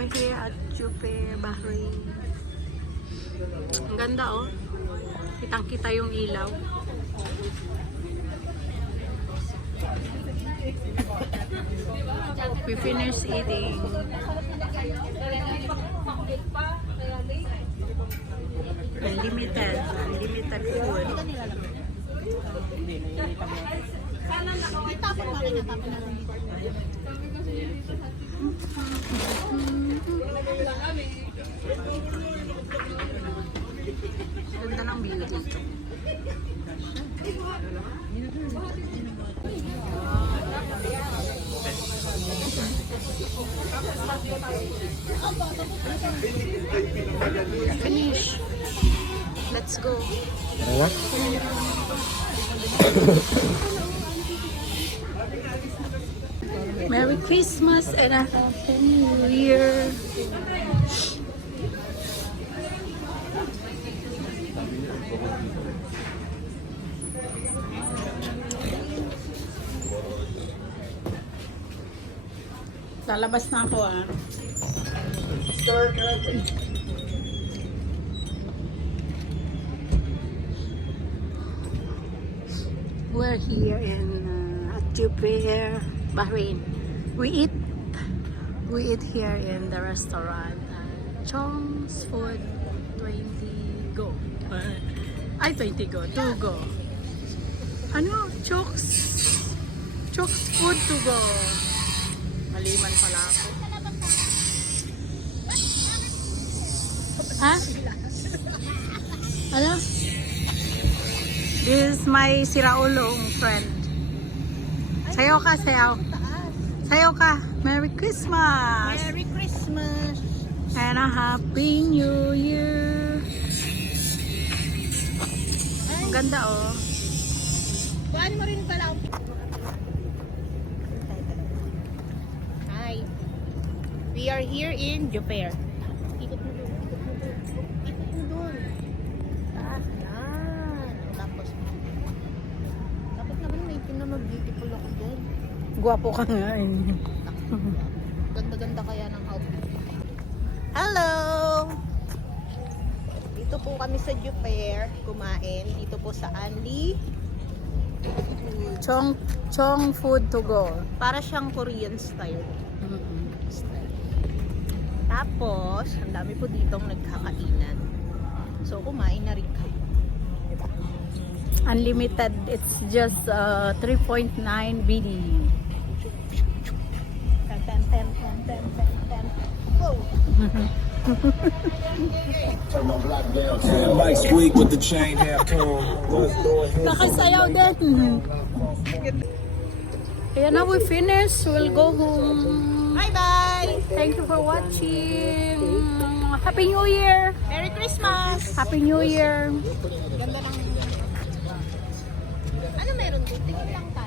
We're here at Jubair, Bahrain. Ang ganda oh. Kitang-kita yung ilaw. We finished eating. Unlimited food. Ganda ng view dito. Finish. Let's go. Merry Christmas and a Happy New Year. Lalabas na ako ah. We're here in at Jubair, Bahrain. We eat here in the restaurant Chong's Food 20 Go. Ay 20 Go, 2 Go. Ano? Chok's Food to Go. Maliman pala ako. Ha? Ano? This is my siraulong friend. Sayaw ka, sayaw. Sayaw ka. Merry Christmas! Merry Christmas! And a Happy New Year! Ang ganda oh. Kuhaan mo rin pala. Hi! We are here in Jubair. Ikot mo doon. Ikot mo doon. Taas. Yan. Tapos. Dapat naman may pinamag-beautiful ako doon. Guwapo ka nga eh. Ganda-ganda kaya ng outfit. Hello! Dito po kami sa Jubair kumain. Dito po sa Anli. Chong Food to Go. Para siyang Korean style. Tapos, ang dami po ditong nagkakainan. So, kumain na rin kayo. Unlimited. It's just 3.9 BD. Go! Nakasayaw din. Ayan na, we finish. We'll go home. Bye-bye! Thank you for watching. Happy New Year! Merry Christmas! Happy New Year! Ganda ng... Ano meron dito? Tingin lang tayo.